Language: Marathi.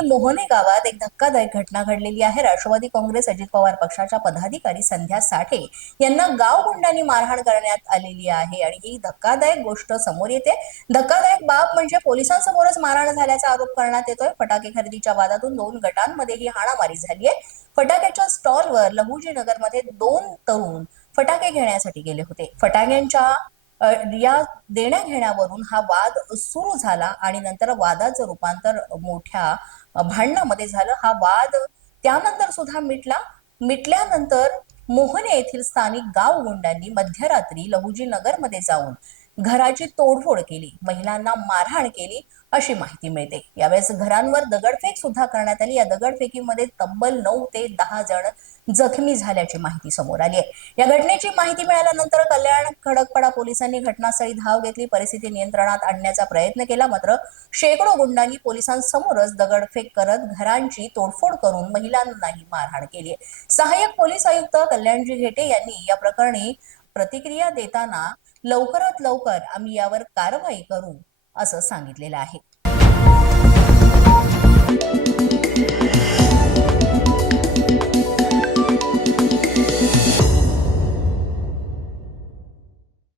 मोहने गावात एक धक्कादायक घटना घडलेली आहे. राष्ट्रवादी काँग्रेस अजित पवार पक्षाच्या पदाधिकारी संध्या साठे यांना गाव गुंडांनी मारहाण करण्यात आलेली आहे आणि ही धक्कादायक गोष्ट समोर येते. धक्कादायक बाब म्हणजे पोलिसांसमोरच मारहाण झाल्याचा आरोप करण्यात येतोय. फटाके खरेदीच्या वादातून दोन गटांमध्ये ही हाणामारी झाली आहे. फटाक्याच्या स्टॉलवर लहुजी नगरमध्ये दोन तरुण फटाके घेण्यासाठी गेले होते. फटाक्यांच्या या देण्याघेण्यावरून हा वाद सुरू झाला आणि नंतर वादाचं रूपांतर मोठ्या भांडणामध्ये झालं. हा वाद त्यानंतर सुद्धा मिटला. मिटल्यानंतर मोहने येथील स्थानिक गाव गुंडांनी मध्यरात्री लहुजी नगरमध्ये जाऊन घराची तोडफोड केली महिलांना मारहाण केली अशी माहिती मिळते. यावेळेस घरांवर दगडफेक सुद्धा करण्यात आली. या दगडफेकीमध्ये तब्बल नऊ ते दहा जण जखमी झाल्याची माहिती समोर आली आहे. या घटनेची माहिती मिळाल्यानंतर कल्याण खडकपाडा पोलिसांनी घटनास्थळी धाव घेतली. परिस्थिती नियंत्रणात आणण्याचा प्रयत्न केला. मात्र शेकडो गुंडांनी पोलिसांसमोरच दगडफेक करत घरांची तोडफोड करून महिलांनाही मारहाण केली आहे. सहाय्यक पोलीस आयुक्त कल्याणजी घेटे यांनी या प्रकरणी प्रतिक्रिया देताना लवकरात लवकर आम्ही यावर कारवाई करू असं सांगितलेलं आहे.